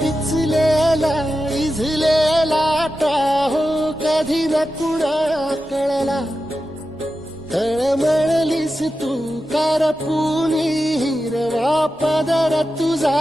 पिचलेला इझलेला Tahoe कधी न कुणा कळला. तळमळलीस तू कारपुनी हिरवा पदर तुझा